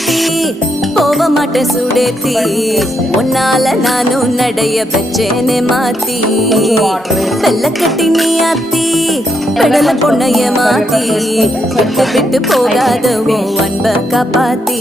மாத்தி போக மாட்டேன் சுடேத்தி உன்னால நானும் நடைய வச்சேனே மாத்தி வெள்ள கட்டி நீ ஆத்தி பெடல பொண்ணைய மாத்தி விட்டு விட்டு போகாத ஓ அன்ப காப்பாத்தி